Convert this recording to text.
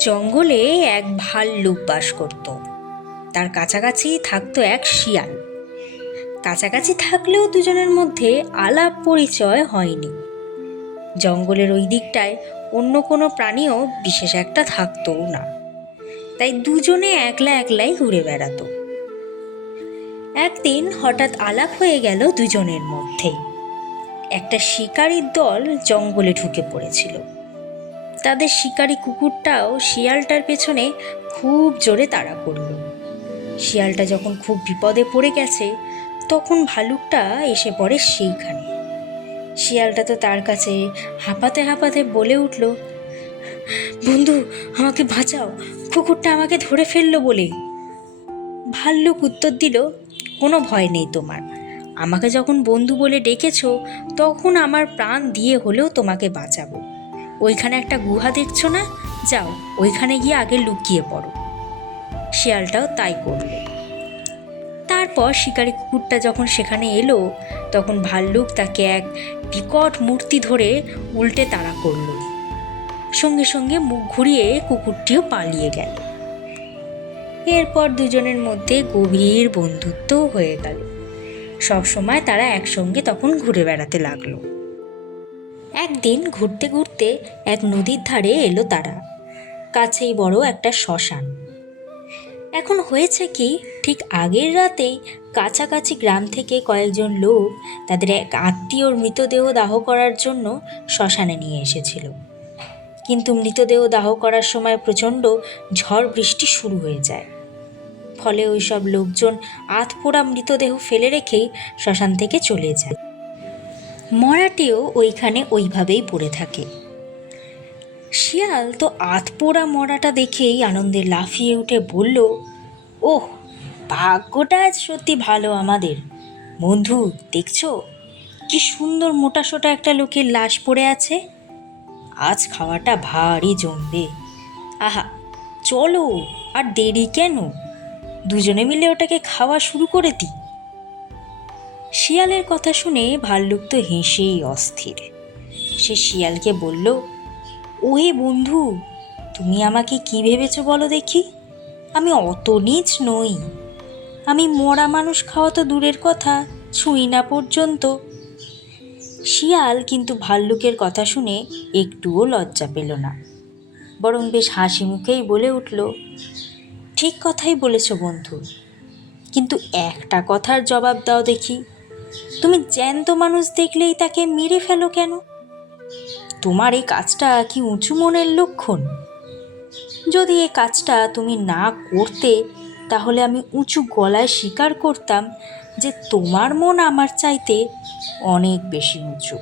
জঙ্গলে এক ভাল্লুক বাস করত। তার কাছাকাছি থাকতো এক শিয়াল। কাছাকাছি থাকলেও দুজনের মধ্যে আলাপ পরিচয় হয়নি। জঙ্গলের ওই দিকটায় অন্য কোনো প্রাণীও বিশেষ একটা থাকতও না। তাই দুজনে একলা একলাই ঘুরে বেড়াতো। একদিন হঠাৎ আলাপ হয়ে গেল দুজনের মধ্যে। একটা শিকারীর দল জঙ্গলে ঢুকে পড়েছিল। তাদের শিকারী কুকুরটাও শিয়ালটার পেছনে খুব জোরে তাড়া করল। শিয়ালটা যখন খুব বিপদে পড়ে গেছে, তখন ভালুকটা এসে পড়ে সেইখানে। শিয়ালটা তো তার কাছে হাঁপাতে হাঁপাতে বলে উঠল, বন্ধু, আমাকে বাঁচাও, কুকুরটা আমাকে ধরে ফেলল বলে। ভাল্লুক উত্তর দিল, কোনো ভয় নেই তোমার। আমাকে যখন বন্ধু বলে ডেকেছো, তখন আমার প্রাণ দিয়ে হলেও তোমাকে বাঁচাবো। ওইখানে একটা গুহা দেখছ না? যাও, ওইখানে গিয়ে আগে লুকিয়ে পড়ো। শিয়ালটাও তাই করল। তারপর শিকারি কুকুরটা যখন সেখানে এলো, তখন ভাল্লুক তাকে এক বিকট মূর্তি ধরে উল্টে তাড়া করল। সঙ্গে সঙ্গে মুখ ঘুরিয়ে কুকুরটিও পালিয়ে গেল। এরপর দুজনের মধ্যে গভীর বন্ধুত্বও হয়ে গেল। সবসময় তারা একসঙ্গে তখন ঘুরে বেড়াতে লাগল। একদিন ঘুরতে ঘুরতে এক নদীর ধারে এলো তারা। কাছেই বড় একটা শ্মশান। এখন হয়েছে কি, ঠিক আগের রাতেই কাছাকাছি গ্রাম থেকে কয়েকজন লোক তাদের এক আত্মীয়র মৃতদেহ দাহ করার জন্য শ্মশানে নিয়ে এসেছিল। কিন্তু মৃতদেহ দাহ করার সময় প্রচণ্ড ঝড় বৃষ্টি শুরু হয়ে যায়। ফলে ওই সব লোকজন আধপোড়া মৃতদেহ ফেলে রেখেই শ্মশান থেকে চলে যায়। মরাটিও ওইখানে ওইভাবেই পড়ে থাকে। শিয়াল তো আধপোড়া মরাটা দেখেই আনন্দে লাফিয়ে উঠে বলল, ওহ, ভাগ্যটা আজ সত্যি ভালো আমাদের। বন্ধু, দেখছ? কি সুন্দর মোটা সোটা একটা লোকের লাশ পড়ে আছে। আজ খাওয়াটা ভারী জমবে। আহা, চলো, আর দেরি কেন? দুজনে মিলে ওটাকে খাওয়া শুরু করে দিই। শিয়ালের কথা শুনে ভাল্লুক তো হেসেই অস্থির। সে শিয়ালকে বলল, ওহে বন্ধু, তুমি আমাকে কি ভেবেছো বলো দেখি? আমি অত নিচ নই। আমি মরা মানুষ খাওয়া তো দূরের কথা, ছুঁই না পর্যন্ত। শিয়াল কিন্তু ভাল্লুকের কথা শুনে একটুও লজ্জা পেল না, বরং বেশ হাসি মুখেই বলে উঠল, ঠিক কথাই বলেছ বন্ধু, কিন্তু একটা কথার জবাব দাও দেখি। তুমি জ্যান্ত মানুষ দেখলেই তাকে মেরে ফেলো কেন? তোমার এই কাজটা কি উঁচু মনের লক্ষণ? যদি এ কাজটা তুমি না করতে, তাহলে আমি উঁচু গলায় স্বীকার করতাম যে তোমার মন আমার চাইতে অনেক বেশি উঁচু।